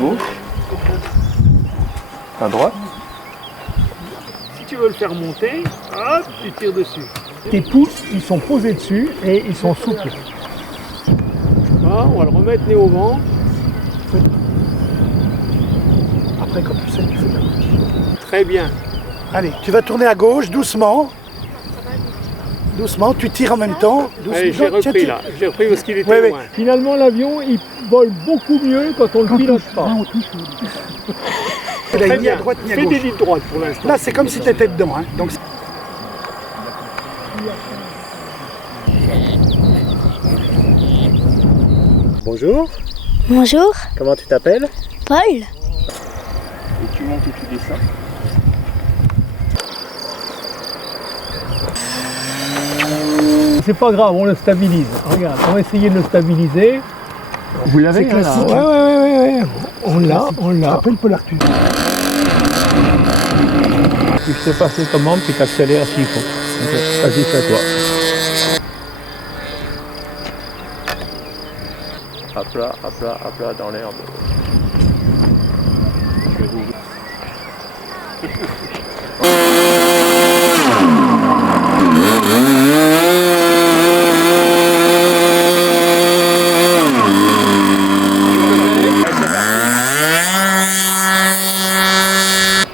gauche. À droite. Si tu veux le faire monter, hop, tu tires dessus. Tes pouces, ils sont posés dessus et ils sont souples. Ah, on va le remettre nez au vent. Après, quand tu sais, tu fais de la gauche. Très bien. Allez, tu vas tourner à gauche, doucement. Doucement, tu tires en même temps. Doucement. Allez, j'ai repris là. J'ai repris parce qu'il était Ouais, loin. Finalement, l'avion, il vole beaucoup mieux quand on le pilote pas. Très Ni à bien. droite, ni à Fais gauche. des lignes droites pour l'instant. Là, c'est comme si tu étais dedans. Hein. Donc, Bonjour. Bonjour, Comment tu t'appelles? Paul. Et tu montes et tu descends. c'est pas grave, on le stabilise. Regarde, on va essayer de le stabiliser. Vous l'avez C'est classique. Ouais. On l'a. Après le polar tube. Je te passe les commandes puis t'accélères s'il faut. Vas-y, c'est à toi. À plat dans l'herbe. Je vais vous...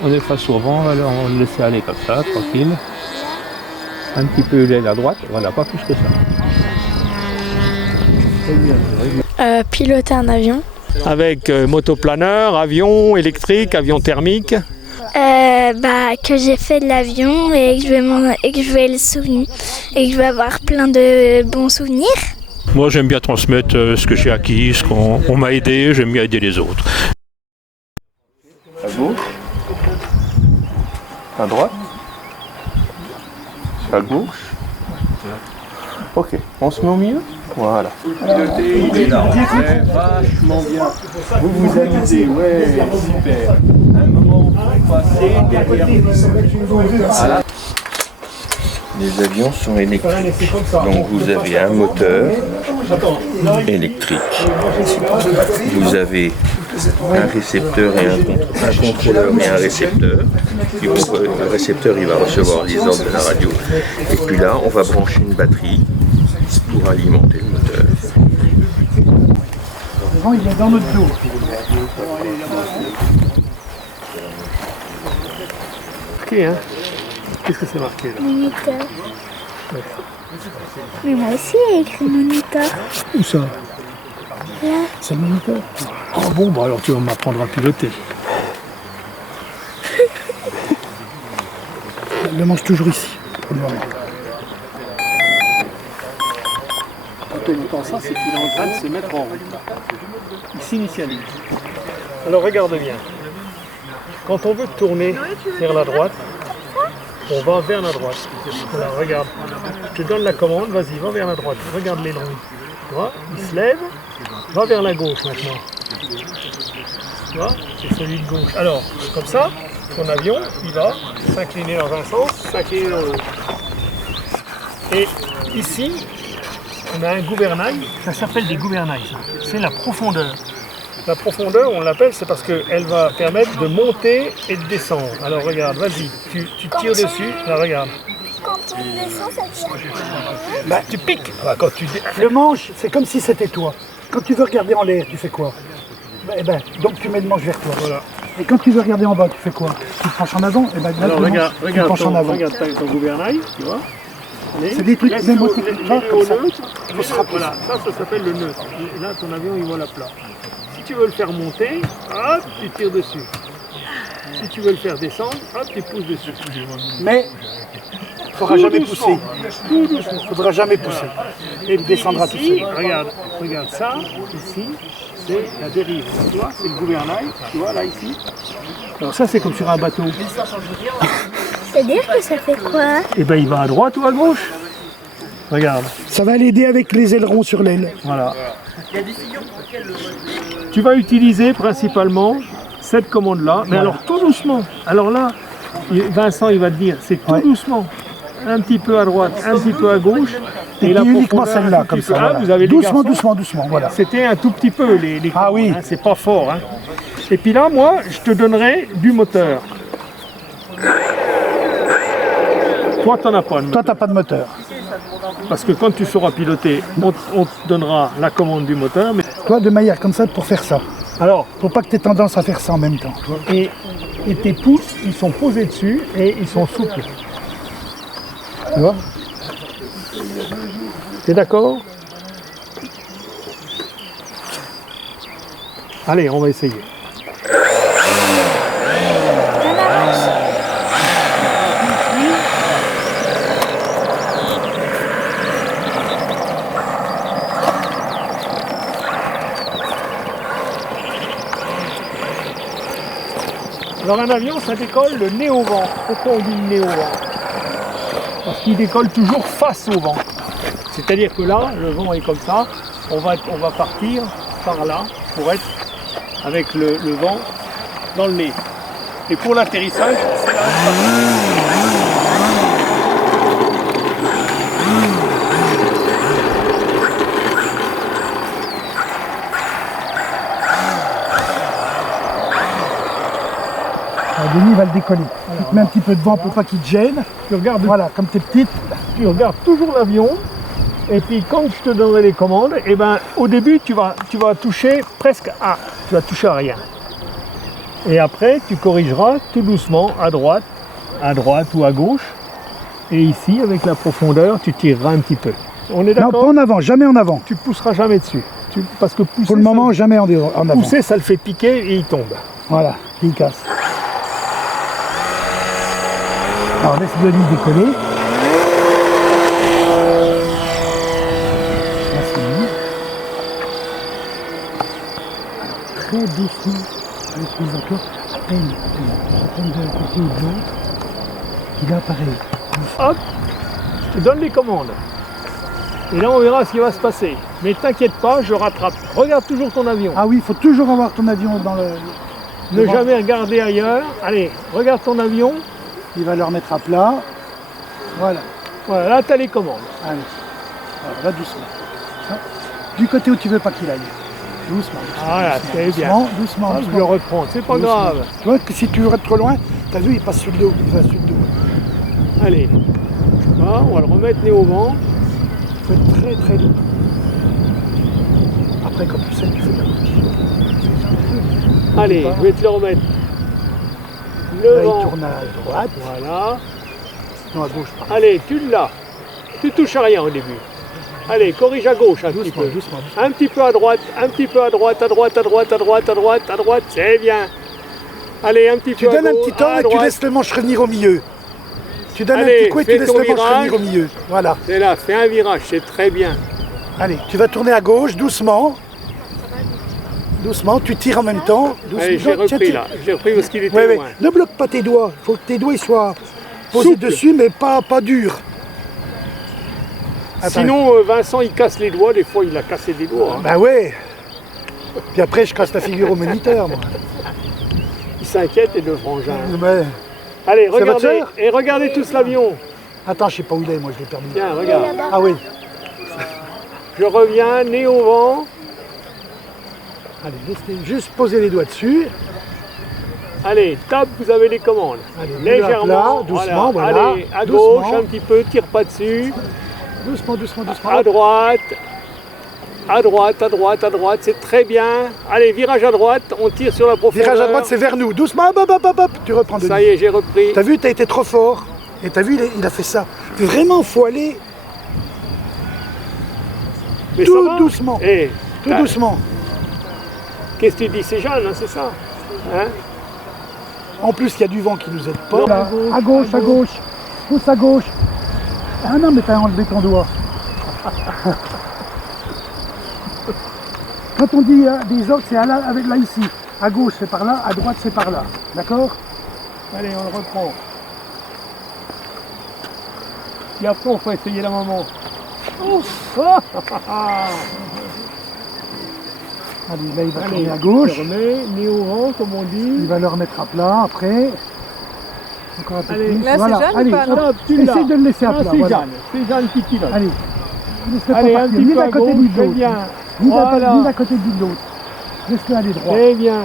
On est face au vent, alors on va le laisser aller comme ça, tranquille. Un petit peu l'aile à droite, voilà, pas plus que ça. Piloter un avion. Avec motoplaneur, avion électrique, avion thermique. Que j'ai fait de l'avion et que je vais le souvenir et que je vais avoir plein de bons souvenirs. Moi, j'aime bien transmettre ce que j'ai acquis, ce qu'on m'a aidé, j'aime bien aider les autres. À gauche. À droite. À gauche. Ok, on se met au milieu. Voilà. Il est là. Vachement bien. Vous vous amusez, ouais, super. Un moment où vous passez derrière. Voilà. Les avions sont électriques. Donc vous avez un moteur électrique. Vous avez un récepteur et un contrôleur et un récepteur. Le récepteur il va recevoir les ordres de la radio. Et puis là on va brancher une batterie pour alimenter le moteur. Le vent, il est dans notre dos. Marqué, hein? Qu'est-ce que c'est marqué là? Moniteur. Mais moi aussi, j'ai écrit moniteur. Où ça? Là. C'est le moniteur. Oh bon, bah alors tu vas m'apprendre à piloter. Le mange toujours ici, pour le moment. Quand on entend ça, c'est qu'il est en train de se mettre en route. Il s'initialise. Alors regarde bien. Quand on veut tourner vers la droite, on va vers la droite. Voilà, regarde. Je te donne la commande, vas-y, va vers la droite. Regarde l'aileron. Tu vois, il se lève, va vers la gauche maintenant. Tu vois, c'est celui de gauche. Alors, comme ça, ton avion, il va s'incliner dans un sens, s'incliner dans l'autre. Et ici, on a un gouvernail, ça s'appelle des gouvernails. C'est la profondeur. La profondeur, on l'appelle, c'est parce qu'elle va permettre de monter et de descendre. Alors regarde, vas-y, tu tires dessus, là regarde. Quand on descend, ça tire. Bah, Tu piques. Quand tu le manche, c'est comme si c'était toi. Quand tu veux regarder en l'air, tu fais quoi? Donc tu mets le manche vers toi. Voilà. Et quand tu veux regarder en bas, tu fais quoi? Tu te penches en avant? Et ben, là, Alors le regarde, manche, tu te penches en avant. regarde ton gouvernail, tu vois. Allez, C'est des trucs laisse même au- au techniquement, laisse comme au ça. neutre. Il faut se rappeler. Voilà, ça s'appelle le neutre. Et là, ton avion, il vole à plat. Si tu veux le faire monter, hop, tu tires dessus. Si tu veux le faire descendre, hop, tu pousses dessus. Mais il ne faudra jamais pousser. Il ne faudra jamais pousser. Et Il descendra tout ici, seul. regarde ça, ici, c'est la dérive. Tu vois, c'est le gouvernail, tu vois, là, ici. Alors ça, c'est comme sur un bateau. C'est-à-dire que ça fait quoi? Et ben il va à droite ou à gauche. Regarde, Ça va l'aider avec les ailerons sur l'aile. voilà. Tu vas utiliser principalement cette commande-là, mais alors tout doucement. Alors là, Vincent, il va te dire, c'est tout doucement. Un petit peu à droite, un petit peu à gauche. Et la puis uniquement profondeur, un celle-là, tout comme petit peu. ça. Ah, voilà. vous avez les Doucement, garçons. doucement, doucement, voilà. C'était un tout petit peu les Ah oui. c'est pas fort. Hein. Et puis là, moi, je te donnerai du moteur. Toi, tu n'en as pas de moteur. Toi, tu n'as pas de moteur. Parce que quand tu sauras piloter, on te donnera la commande du moteur. Mais... Toi, de manière comme ça, pour faire ça. Alors, Faut pas que tu aies tendance à faire ça en même temps. Tu vois. et tes pouces, ils sont posés dessus et ils sont souples. Tu vois? T'es d'accord? Allez, on va essayer. Alors un avion, ça décolle le nez au vent. Pourquoi on dit le nez au vent? Parce qu'il décolle toujours face au vent. C'est-à-dire que là, le vent est comme ça, on va partir par là pour être avec le vent dans le nez. Et pour l'atterrissage, c'est la même façon. Denis va le décoller. Tu te mets un petit peu de vent pour pas qu'il te gêne. Tu regardes, Voilà, comme t'es petite. tu regardes toujours l'avion. Et puis quand je te donnerai les commandes, et ben, au début tu vas toucher presque à, tu vas toucher à rien. Et après tu corrigeras tout doucement à droite ou à gauche. Et ici avec la profondeur tu tireras un petit peu. On est Non, d'accord? pas en avant, jamais en avant. Tu pousseras jamais dessus. Parce que pousser, Pour le moment, jamais en avant. pousser ça le fait piquer et il tombe. Voilà, il casse. Alors laisse Denis décoller. Là, c'est lui. Très doucement, avec les encore, à peine d'un côté ou de l'autre. Puis là, pareil. Hop, je te donne les commandes. Et là on verra ce qui va se passer. Mais t'inquiète pas, je rattrape. Regarde toujours ton avion. Ah oui, il faut toujours avoir ton avion dans le... Ne devant. jamais regarder ailleurs. Allez, regarde ton avion. Il va le remettre à plat. Voilà. Voilà, là tu as les commandes. Allez. Voilà, va doucement. Hein. Du côté où tu veux pas qu'il aille. Doucement. Voilà, doucement, c'est bien. doucement, doucement, Hop, doucement. je le reprends, c'est pas Doucement. grave. Tu vois que si tu restes trop loin, t'as vu, il passe sur le dos. Il va sur le dos. Allez, voilà, on va le remettre nez au vent. Il faut être très très doux. Après, quand tu sais, tu fais de la bouche. Allez, je vais te le remettre. Là, Le il vent. tourne à droite, Voilà. non à gauche. Pardon. Allez, tu l'as. Tu touches à rien au début. Allez, corrige à gauche un petit Doucement, peu. doucement, doucement. Un petit peu à droite, un petit peu à droite, à droite, à droite, à droite, à droite, à droite, c'est bien. Allez, un petit Tu peu à donnes un gauche, petit temps à et tu droite. laisses le manche revenir au milieu. Tu donnes Allez, un petit coup et tu fais laisses ton le manche virage. revenir au milieu. Voilà. C'est là, fais un virage, c'est très bien. Allez, tu vas tourner à gauche, doucement. Doucement, tu tires en même temps. Doucement. Allez, j'ai Non, tiens, repris tiens. là. J'ai repris parce qu'il était Ouais, ouais. loin. Ne bloque pas tes doigts. Il faut que tes doigts ils soient posés Souple. dessus, mais pas durs. Attends. Sinon, Vincent, il casse les doigts. Des fois, il a cassé des doigts. Hein. Bah ouais. Puis après, je casse la figure au moniteur, moi. Il s'inquiète et de frangin. Mais... Allez, votre regardez. sœur Et regardez tous l'avion. Attends, je sais pas où il est, moi je l'ai perdu. Tiens, regarde. Ah oui. Je reviens, nez au vent. Allez, laissez juste poser les doigts dessus. Allez, tape, vous avez les commandes. Allez, Légèrement. plat, doucement, voilà. Allez, à Doucement. gauche, un petit peu, tire pas dessus. Doucement, doucement, doucement. À droite. À droite, à droite, à droite, c'est très bien. Allez, virage à droite, on tire sur la profondeur. Virage à droite, c'est vers nous. Doucement, hop, hop, hop, hop. Tu reprends de Ça y est, j'ai repris. T'as vu, t'as été trop fort. Et t'as vu, il a fait ça. Vraiment, faut aller Mais ça tout va doucement. Eh, Tout doucement. qu'est-ce que tu dis? C'est jeune, hein, c'est ça hein? En plus, il y a du vent qui nous aide pas. Non. Là. À gauche, à gauche. Pousse à gauche. Ah non, mais t'as enlevé ton doigt. Quand on dit des ordres, c'est avec là ici. À gauche, c'est par là. À droite, c'est par là. D'accord? Allez, on le reprend. Et après, on faut essayer la maman. Ouf. Allez, là, il va Allez, tourner à gauche. je remets, nez au vent, comme on Il dit. va le remettre à plat après. Encore un peu Allez. plus. Là, c'est voilà. Jeanne ou Allez, pas, non Hop, tu l'as. essaye de le laisser à Ah, plat. c'est Voilà. Jeanne. C'est Jeanne qui pilote. Allez. Laisse-le pas Allez, un partir, petit ni peu d'un à côté gauche, ni de c'est l'autre. bien. Ni d'un Voilà. ni d'un côté ni de l'autre. Laisse-le aller droit. C'est bien.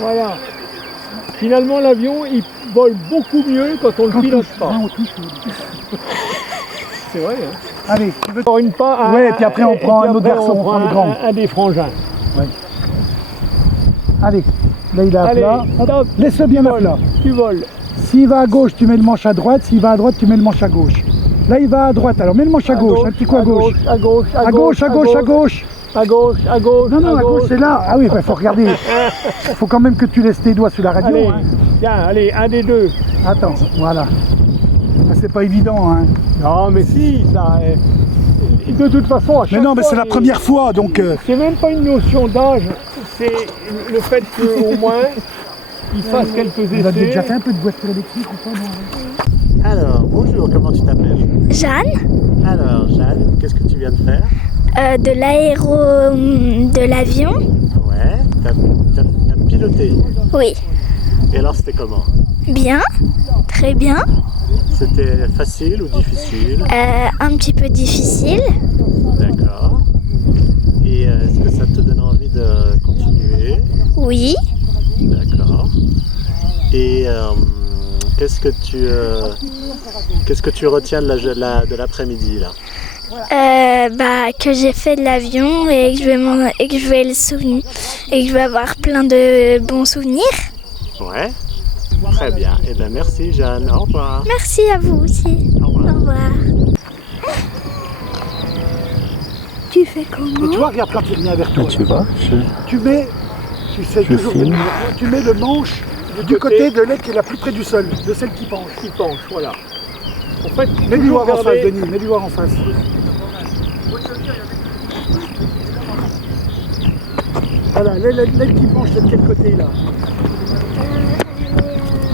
Voilà. Finalement, l'avion, il vole beaucoup mieux quand on le pilote pas. Non, on touche. C'est vrai, hein. Allez, tu veux... Encore une pas. Ouais, et puis après, on prend un autre garçon, on prend le grand. un des frangins. Allez, là il est à Allez, plat. Hop, stop. laisse-le bien à plat. Tu voles. S'il va à gauche, tu mets le manche à droite. S'il va à droite, tu mets le manche à gauche. Là, il va à droite. Alors, mets le manche à gauche. Un petit coup à gauche. À gauche, À gauche, à gauche, à gauche. À gauche, à gauche. Non, non, à gauche, c'est là. Ah oui, il faut regarder. Il faut quand même que tu laisses tes doigts sur la radio. Allez, Hein. tiens, allez, un des deux. Attends, voilà. Ah, c'est pas évident, hein. Non, mais si, ça. De toute façon, à chaque Mais non, mais fois, c'est la première fois, donc... C'est même pas une notion d'âge, c'est le fait qu'au moins il fasse quelques Vous avez déjà fait essais. un peu de voiture électrique ou pas, non? Alors, bonjour, comment tu t'appelles? Jeanne, Alors, Jeanne, qu'est-ce que tu viens de faire? de l'aéro de l'avion. Ouais, t'as piloté. Oui, Et alors, c'était comment? bien, très bien. C'était facile ou difficile? Un petit peu difficile. D'accord. Et est-ce que ça te donne envie de continuer? Oui, D'accord. Et qu'est-ce que tu retiens de l'après-midi là? que j'ai fait de l'avion et que je vais le souvenir et que je vais avoir plein de bons souvenirs. Ouais. Très bien. Eh bien, merci Jeanne. Au revoir. Merci à vous aussi. Au revoir. Au revoir. Tu fais comment? Et tu vois, regarde quand il vient vers toi. Tu vois, Tu mets, tu sais Je toujours, filme. tu mets le manche du côté de l'aile qui est la plus près du sol, de celle qui penche. Qui penche, voilà. En fait, Mets-lui toujours voir en face, regarder- Denis, mets-lui voir en face. Voilà, l'aile qui penche, c'est de quel côté là?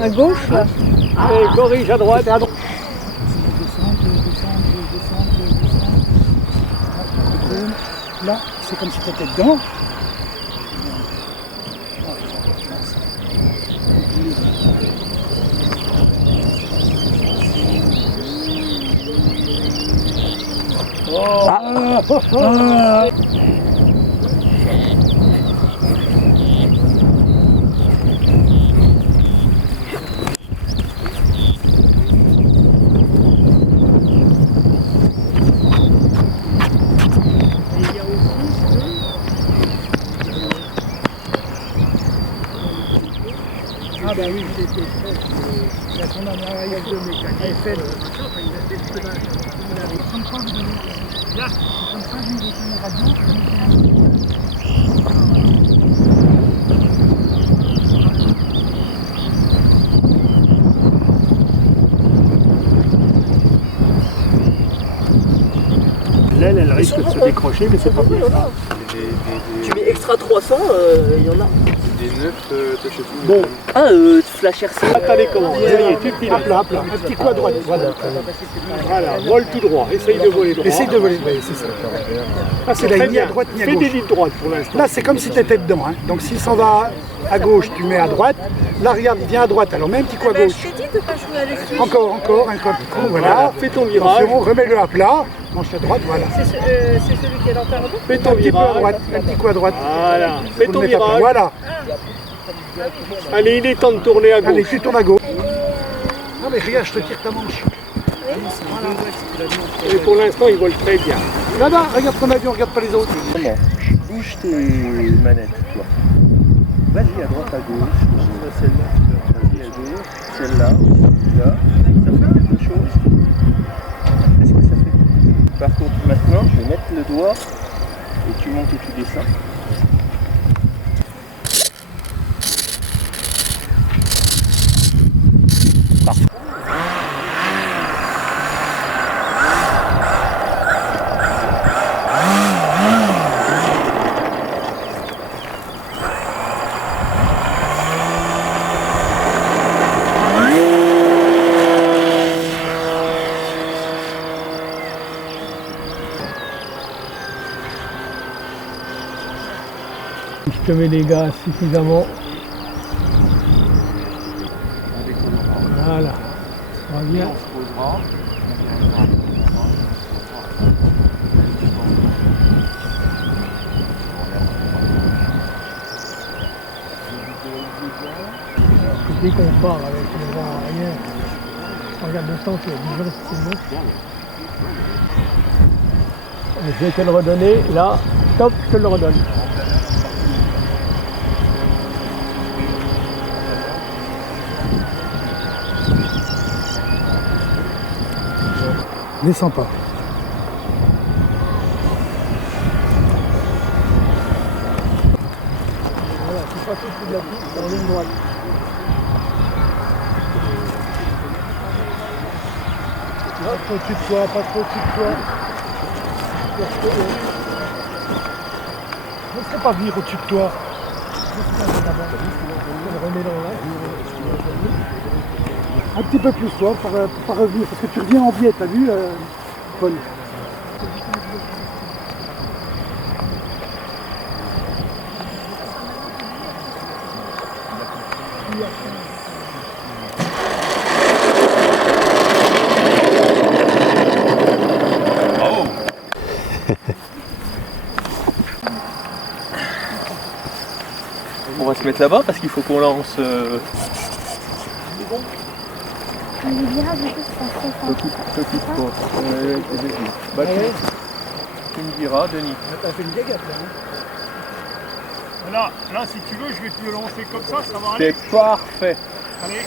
À gauche, là. Allez, corrige à droite. Descendre. Là, c'est comme si tu étais dedans. Ah bah oui, c'est la son arrière de AFL. L'aile, elle risque de se décrocher, mais c'est pas grave. Tu mets extra 300, il y en a. Des neufs de chez tout. Bon, Ah, Flash RC. là, t'as les commandes. Ça y est, tu pilotes. Hop là, hop là. Un petit coup à droite. Voilà. Voilà, vole tout droit. Essaye de voler droit. Essaye de voler, oui, c'est ça. Ah, c'est Là, très ni à bien. droite, ni à Fais gauche. des lignes droites pour l'instant. Là, c'est comme si tu étais dedans. Hein. Donc, s'il s'en va à gauche, tu mets à droite. Là, regarde, il vient à droite. Alors, mets un petit coup à gauche. Encore, un petit coup. Voilà. Fais ton virage. Attention, remets-le à plat. Manche à droite, voilà. C'est celui qui est dans ta robe. Fais ton Un petit peu à virage. droite. Un petit coup à droite. Voilà. Fais Faut ton le mettre à plat. virage. Voilà. Allez, il est temps de tourner à Allez, gauche. tu tournes à gauche. Non, mais regarde, je te tire ta manche. Et pour l'instant, il vole très bien. Là-bas, regarde ton avion, regarde pas les autres. Comment? Bouge tes manettes, toi. Vas-y à droite, à gauche. Celle-là, vas-y à gauche. Celle-là, là. Ça fait quelque chose? Qu'est-ce que ça fait? Par contre, maintenant, je vais mettre le doigt et tu montes et tu descends. Je te mets les gaz suffisamment. Voilà. Ça va bien. dès qu'on part avec le vent aérien, on regarde le temps, tu as 10 jours, c'est bon. Je vais te le redonner, là, top, je te le redonne. Descends pas. Voilà, tu passes au-dessus de la piste en ligne droite. Pas trop au-dessus de toi, pas trop au-dessus de toi. Ne laisse pas venir au-dessus de toi. Remets-le là. Un petit peu plus, toi, pour pas revenir. Parce que tu reviens en biais, t'as vu, Paul? On va se mettre là-bas parce qu'il faut qu'on lance. T'occupe-toi. Bah, tu me diras, Denis. T'as fait une gagate là, hein. Là, si tu veux, je vais te le lancer comme ça va aller. C'est parfait. Allez.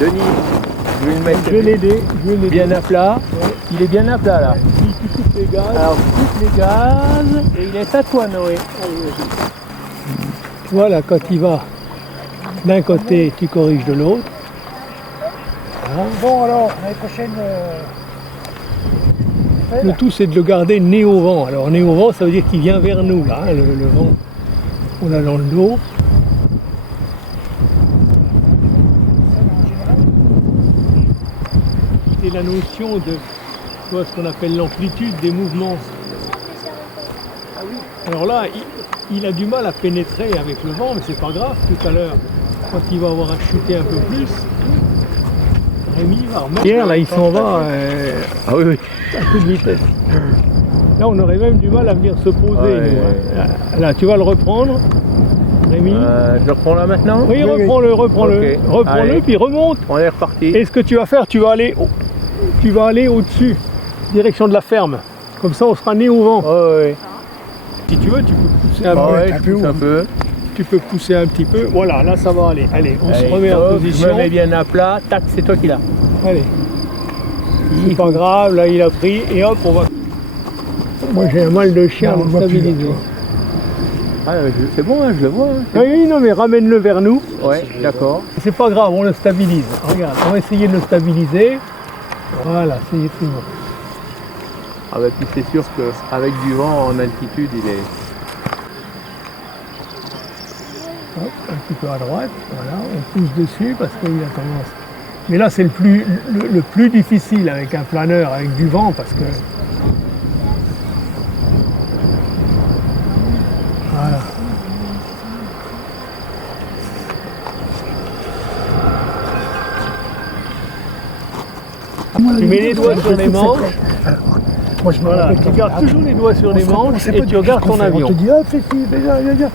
Denis, je vais le mettre Je vais l'aider, bien à plat. Ouais. Il est bien à plat là. Si tu coupes les gaz, Alors tu coupes les gaz et il est à toi, Noé. voilà, quand il va d'un côté, tu corriges de l'autre. Voilà. Bon, alors, l'année prochaine... Le tout, c'est de le garder nez au vent. Alors, nez au vent, ça veut dire qu'il vient vers nous, là, hein, le vent. On a dans le dos. C'est la notion de tu vois, ce qu'on appelle l'amplitude des mouvements. Alors là, il a du mal à pénétrer avec le vent, mais c'est pas grave. Tout à l'heure, quand il va avoir à chuter un peu plus, Rémi va remettre. Hier, là, il s'en va Ah oui, oui. à toute vitesse. Là, on aurait même du mal à venir se poser. Ouais. Nous, hein. Là, tu vas le reprendre, Rémi. Je le reprends là maintenant. Oui, reprends-le, reprends-le. Ok. Reprends-le, Allez. puis remonte. On est reparti. Et ce que tu vas faire, tu vas aller au-dessus, direction de la ferme. Comme ça, on sera nez au vent. Ouais. Si tu veux, tu peux pousser un peu. Ouais, un je peu pousse haut. un peu. Tu peux pousser un petit peu. Voilà, là, ça va aller. Allez, on se Allez, remet en hop, position. Je me mets bien à plat. Tac, c'est toi qui l'as. Allez. C'est pas grave, là, il a pris. Et hop, on va... Moi, j'ai un mal de chien à Non, on le voit plus, stabiliser. là, Ah, c'est bon, hein, je le vois. Hein. Oui, non, mais ramène-le vers nous. Ouais, d'accord. C'est pas grave, on le stabilise. Regarde, on va essayer de le stabiliser. Voilà, c'est bon. Ah bah puis c'est sûr qu'avec du vent en altitude, il est... Hop, un petit peu à droite, voilà, on pousse dessus parce qu'il a tendance. Mais là, c'est le plus difficile avec un planeur, avec du vent, parce que. Voilà. Tu mets les doigts sur les manches. Moi, je me Voilà, rappelle tu quand gardes on- toujours les doigts sur les on manches sait et pas tu du regardes tout ce ton qu'on fait. avion. On te dit, fais ci, viens.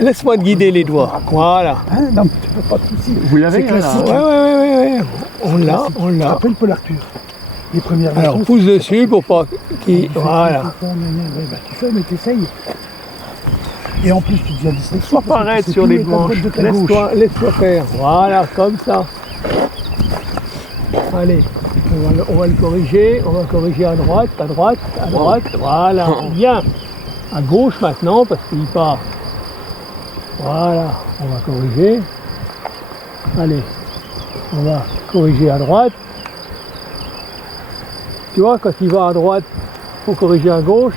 Laisse-moi te guider les doigts. Voilà. Hein, non, mais tu peux pas de soucis. Vous l'avez, C'est hein, là, classique. Ouais. On l'a. Après le Paul Arthur. Les premières Alors leçons, pousse dessus pour pas qu'il. Voilà. Tu fais, mais t'essayes. Et en plus, tu deviens dyslexique. Sois pas raide sur les manches. Laisse-toi faire. Voilà, comme ça. Allez, on va le corriger. On va corriger à droite. Voilà, bien. À gauche maintenant, parce qu'il part. Voilà, on va corriger. Allez, on va corriger à droite. Tu vois, quand il va à droite, il faut corriger à gauche.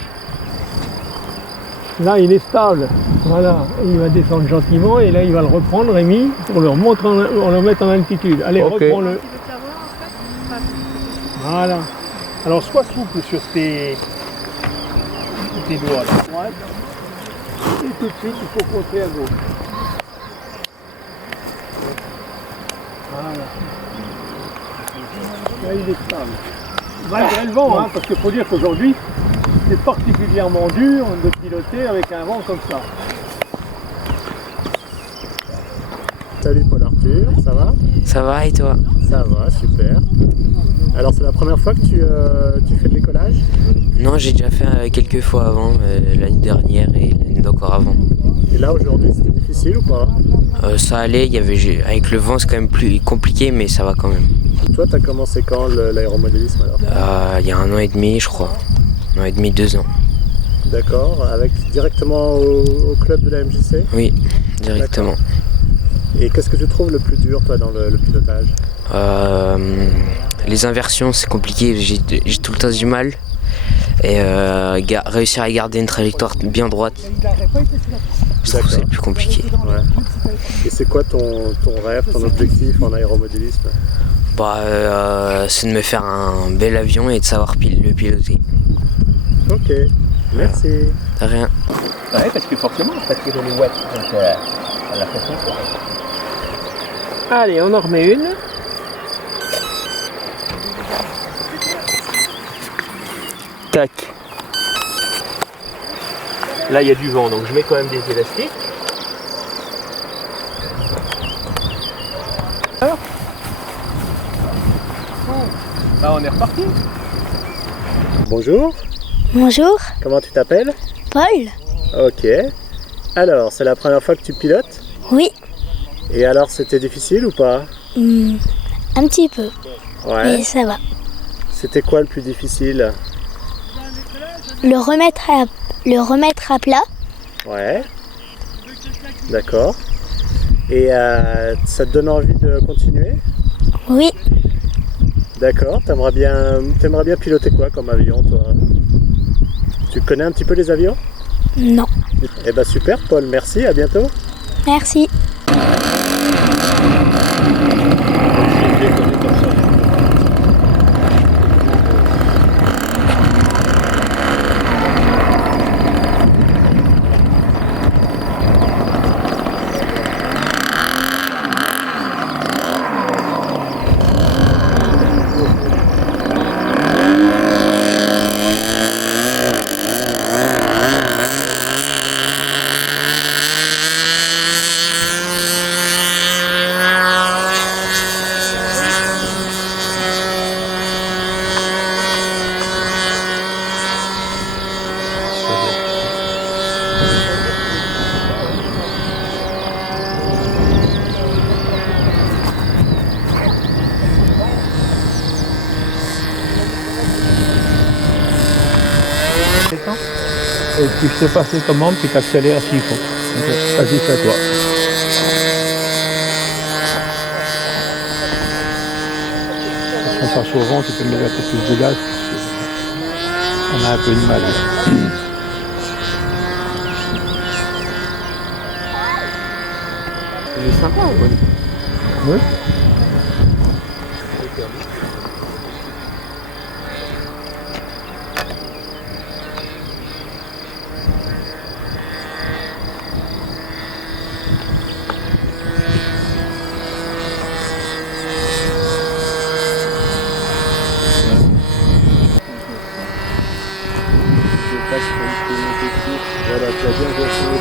Là, il est stable. Voilà, il va descendre gentiment et là, il va le reprendre, Rémi, pour le remettre en altitude. Allez, Ok. reprends-le. Voilà. Alors, sois souple sur tes doigts. Là. Droite. Et tout de suite, il faut compter à gauche. Voilà. Là, il est stable. Malgré le vent, hein, parce qu'il faut dire qu'aujourd'hui, c'est particulièrement dur de piloter avec un vent comme ça. Salut Paul Arthur, ça va? Ça va et toi? Ça va, super. Alors c'est la première fois que tu fais de l'écolage? Non, j'ai déjà fait quelques fois avant, l'année dernière et l'année d'encore avant. Et là aujourd'hui c'était difficile ou pas? Ça allait, avec le vent c'est quand même plus compliqué mais ça va quand même. Toi t'as commencé quand l'aéromodélisme alors? Il y a 1 an et demi je crois, 1 an et demi, 2 ans. D'accord, directement au club de la MJC? Oui, directement. Et qu'est-ce que tu trouves le plus dur toi dans le pilotage? Les inversions c'est compliqué, j'ai tout le temps du mal. Et réussir à garder une trajectoire bien droite, je trouve que c'est le plus compliqué. Ouais. Et c'est quoi ton rêve, ton objectif en aéromodélisme? C'est de me faire un bel avion et de savoir le piloter. Ok, merci. De rien. Ouais, parce que forcément, ça tire les watts, donc à la façon. Allez, on en remet une. Tac. Là, il y a du vent, donc je mets quand même des élastiques. Là, on est reparti. Bonjour, Bonjour, comment tu t'appelles? Paul. Ok. Alors, c'est la première fois que tu pilotes? Oui, Et alors, c'était difficile ou pas? un petit peu, Ouais. mais ça va. C'était quoi le plus difficile? Le remettre à plat. Ouais. D'accord. Et ça te donne envie de continuer? Oui, D'accord. T'aimerais bien piloter quoi comme avion, toi? Tu connais un petit peu les avions? non, Eh ben super, Paul. Merci. À bientôt. merci. Et puis je sais passer commande puis t'accélères s'il faut. Vas-y, c'est à toi. Si on passe au vent, tu peux mettre un peu plus de gaz. On a un peu de mal. C'est sympa, ouais. Oui. Voilà, tu as bien versé le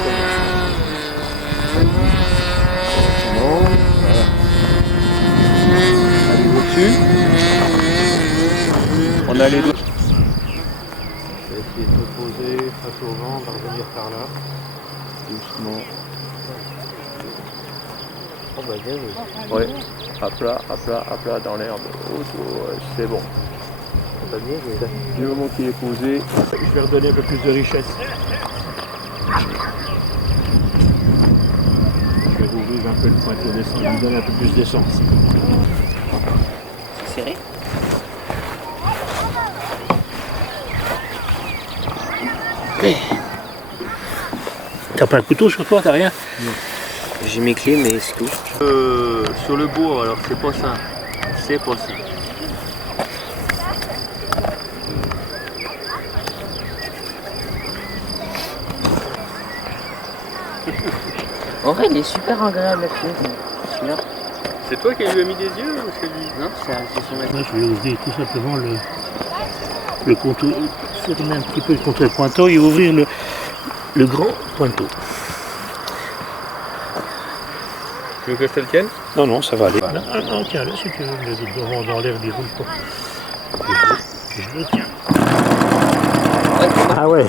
bon, voilà. Allez, au-dessus. On a les deux. Je vais essayer de te poser face au vent, on va revenir par là. Doucement. Oh bah bien joué. Ouais. À plat dans l'herbe. C'est bon. Bah bien joué. Du moment qu'il est posé. Je vais redonner un peu plus de richesse. Je vais rouvrir un peu le point de descente, il me donne un peu plus d'essence. C'est serré? T'as pas un couteau sur toi, t'as rien? J'ai mes clés mais c'est tout. Sur le bourg, alors c'est pas ça. C'est pas ça. En vrai il est super agréable à piloter, celui-là. C'est toi qui lui as mis des yeux ou c'est lui? Non, c'est son mec. Moi, je vais ouvrir tout simplement le contour, fermer un petit peu le contour pointeau et ouvrir le grand pointeau. Tu veux que je te le tienne? Non, non, ça va aller. Non, tiens, là, si tu veux, dans l'air, il roule pas. Je le tiens. Ah ouais.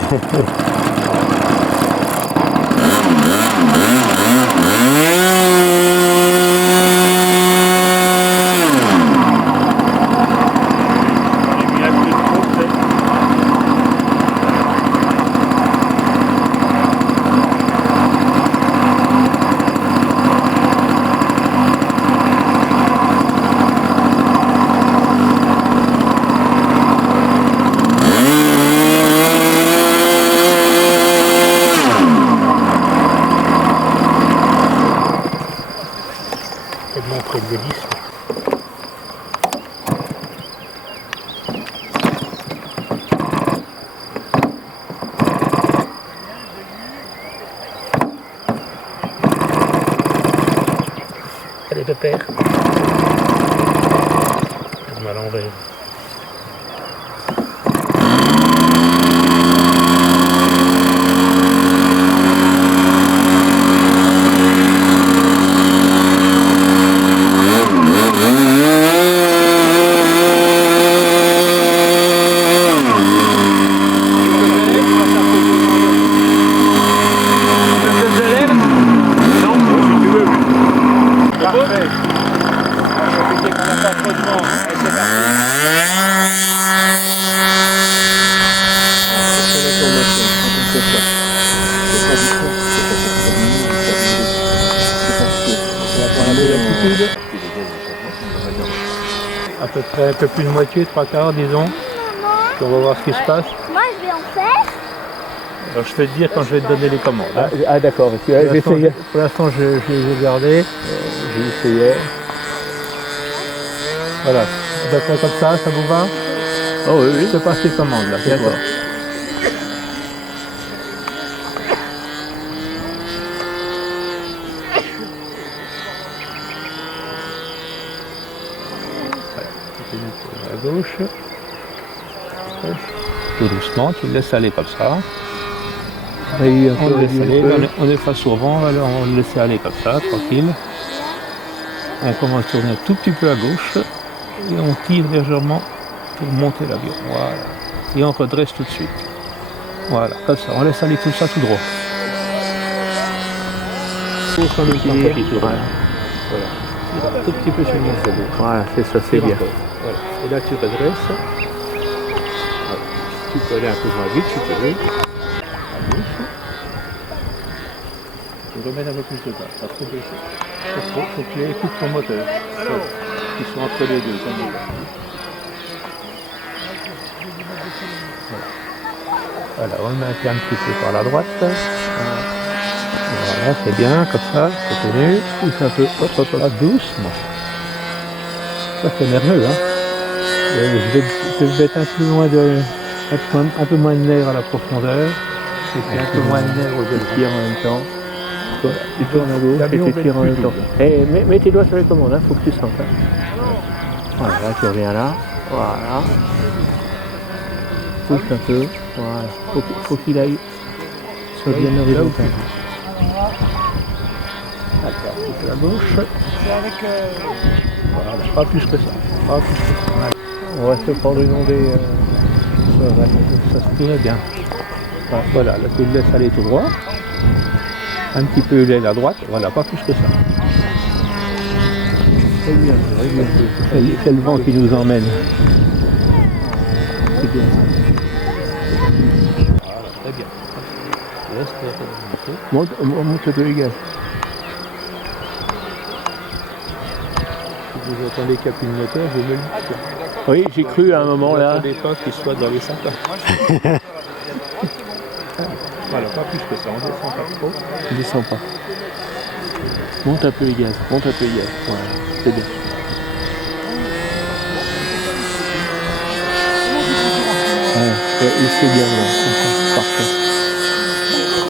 Près de l'hélice. Allez, pépère. Je mets à l'envers. À peu près un peu plus de moitié, 3/4 disons. Puis on va voir ce qui se passe. Moi, je vais en faire. Alors je vais te dire quand je vais te donner les commandes. Hein. Ah d'accord, j'essayais. Pour l'instant je les ai gardés. J'essayais. Voilà. On va faire comme ça vous va? Oh oui, oui. Je te passe les commandes là. D'accord. À gauche. Tout doucement, tu le laisses aller comme ça. On le laisse aller, on est face au vent, alors on le laisse aller comme ça, tranquille. On commence à tourner un tout petit peu à gauche et on tire légèrement pour monter l'avion. Voilà. Et on redresse tout de suite. Voilà, comme ça, on laisse aller tout ça tout droit. Pour s'en occuper, voilà. Un tout petit peu sur le monté. Voilà, c'est ça, c'est bien. Voilà. Et là tu redresses. Voilà. Tu peux aller un peu moins vite si tu veux. À gauche. Tu remets un peu plus de bas, pas trop baisser. Il faut que tu écoutes ton moteur. Voilà. Ils sont entre les deux, comme là. Voilà, on le maintient un petit peu par la droite. Voilà, c'est bien, comme ça, continue. Pousse un peu, hop, hop, hop, doucement. Ça c'est nerveux, hein. Je vais te mettre un peu moins de nerf à la profondeur. Et puis un peu moins de nerf aux pieds en même temps. Tu tournes à gauche et tu tires en même temps. Hey, mets tes doigts sur les commandes, hein, faut que tu sentes. Hein. Voilà, tu reviens là. Voilà. Pousse un peu. Voilà. Faut qu'il aille sur bien horizontal. D'accord, c'est à gauche. Voilà, pas plus que ça. Pas plus que ça. On va se prendre une ondée. Ça se tourne bien. Voilà, là tu le laisses aller tout droit. Un petit peu l'aile à droite. Voilà, pas plus que ça. C'est bien, c'est le vent qui nous emmène. C'est bien. Voilà, très bien. Monte le gaz. Si vous entendez qu'il n'y a plus de moteur, je me le dis. Oui, j'ai cru à un moment là. Il ne pas qu'il soit dans les 50. Voilà, pas plus que ça, on ne descend pas trop. On descend pas. Monte un peu les gaz, monte un peu les gaz. Voilà, c'est bien. Ouais, c'est bien, bon. Parfait.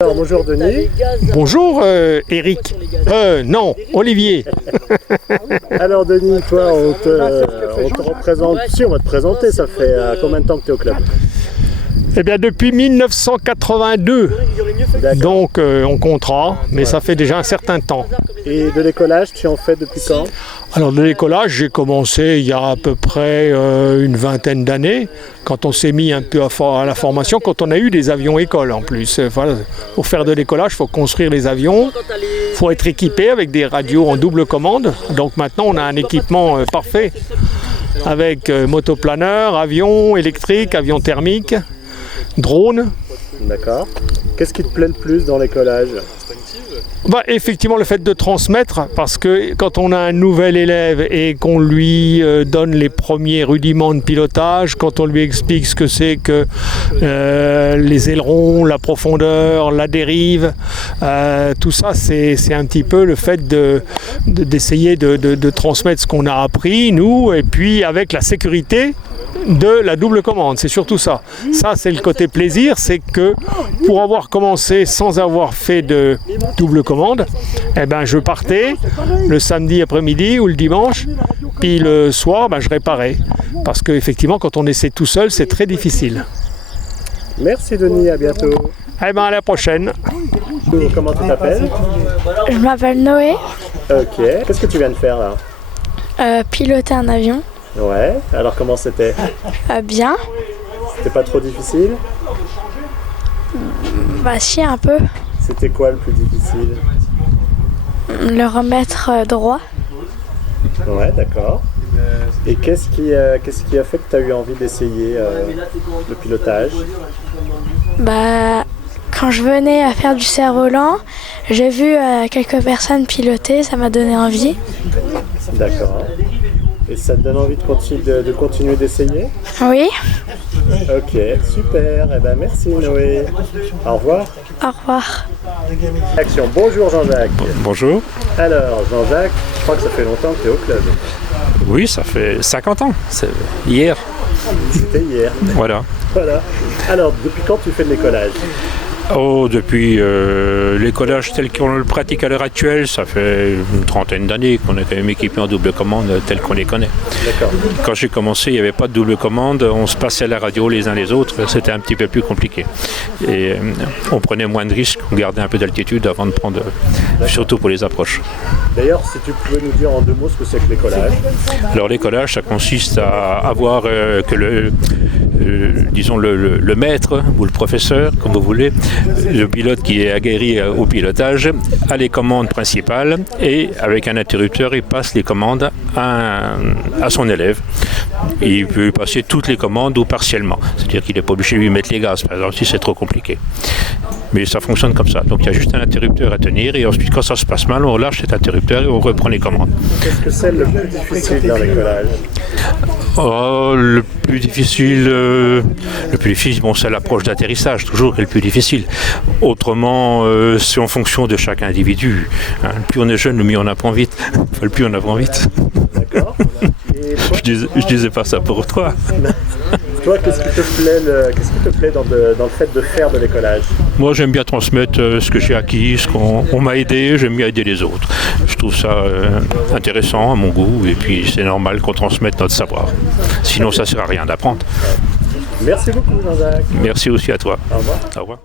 Alors, bonjour Denis. Bonjour Eric. Non, Olivier. Alors Denis, toi, on te représente. Si, on va te présenter. Ça fait combien de temps que tu es au club? Eh bien, depuis 1982. Donc, on comptera, mais ça fait déjà un certain temps. Et de l'écolage, tu en fais depuis quand? Alors, de l'écolage, j'ai commencé il y a à peu près une vingtaine d'années, quand on s'est mis un peu à la formation, quand on a eu des avions écoles en plus. Voilà, pour faire de l'écolage, il faut construire les avions, il faut être équipé avec des radios en double commande. Donc maintenant, on a un équipement parfait avec motoplaneur, avion électrique, avion thermique, drone. D'accord. Qu'est-ce qui te plaît le plus dans l'écolage? Effectivement, le fait de transmettre, parce que quand on a un nouvel élève et qu'on lui donne les premiers rudiments de pilotage, quand on lui explique ce que c'est que les ailerons, la profondeur, la dérive, tout ça, c'est un petit peu le fait d'essayer de transmettre ce qu'on a appris, nous, et puis avec la sécurité de la double commande, c'est surtout ça. Ça, c'est le côté plaisir, c'est que pour avoir commencé sans avoir fait de double commande, eh ben, je partais le samedi après-midi ou le dimanche, puis le soir, je réparais. Parce qu'effectivement, quand on essaie tout seul, c'est très difficile. Merci Denis, à bientôt. Eh ben, à la prochaine. Comment tu t'appelles? Je m'appelle Noé. Ok, qu'est-ce que tu viens de faire là? Piloter un avion. Ouais, alors comment c'était? Bien. C'était pas trop difficile? Si, un peu. C'était quoi le plus difficile? Le remettre droit. Ouais, d'accord. Et qu'est-ce qui a fait que tu as eu envie d'essayer le pilotage? Quand je venais à faire du cerf-volant, j'ai vu quelques personnes piloter, ça m'a donné envie. D'accord. Et ça te donne envie de continuer d'essayer? Oui. Ok, super. Eh ben, merci Noé. Au revoir. Au revoir. Action. Bonjour Jean-Jacques. Bonjour. Alors Jean-Jacques, je crois que ça fait longtemps que tu es au club. Oui, ça fait 50 ans. C'est hier. C'était hier. Voilà. Alors, depuis quand tu fais de l'écolage? Depuis l'écolage tel qu'on le pratique à l'heure actuelle, ça fait une trentaine d'années qu'on est quand même équipé en double commande tel qu'on les connaît. D'accord. Quand j'ai commencé, il n'y avait pas de double commande, on se passait la radio les uns les autres, c'était un petit peu plus compliqué. Et on prenait moins de risques, on gardait un peu d'altitude avant de prendre, surtout pour les approches. D'ailleurs, si tu pouvais nous dire en deux mots ce que c'est que l'écolage. Alors l'écolage, ça consiste à avoir que le maître ou le professeur, comme vous voulez, le pilote qui est aguerri au pilotage a les commandes principales et avec un interrupteur il passe les commandes à son élève. Il peut passer toutes les commandes ou partiellement, c'est-à-dire qu'il n'est pas obligé de lui mettre les gaz par exemple si c'est trop compliqué. Mais ça fonctionne comme ça, donc il y a juste un interrupteur à tenir et ensuite quand ça se passe mal on relâche cet interrupteur et on reprend les commandes. Qu'est-ce que c'est le plus difficile dans l'écolage? Le plus difficile, c'est l'approche d'atterrissage, toujours qui est le plus difficile. Autrement, c'est en fonction de chaque individu. Hein. Plus on est jeune, le mieux on apprend vite. Enfin, le plus on apprend vite. D'accord. Je disais pas ça pour toi. Toi, qu'est-ce qui te plaît dans le fait de faire de l'écolage? Moi, j'aime bien transmettre ce que j'ai acquis, ce qu'on m'a aidé, j'aime bien aider les autres. Je trouve ça intéressant à mon goût, et puis c'est normal qu'on transmette notre savoir. Sinon, ça ne sert à rien d'apprendre. Merci beaucoup, Jean-Jacques. Merci aussi à toi. Au revoir. Au revoir.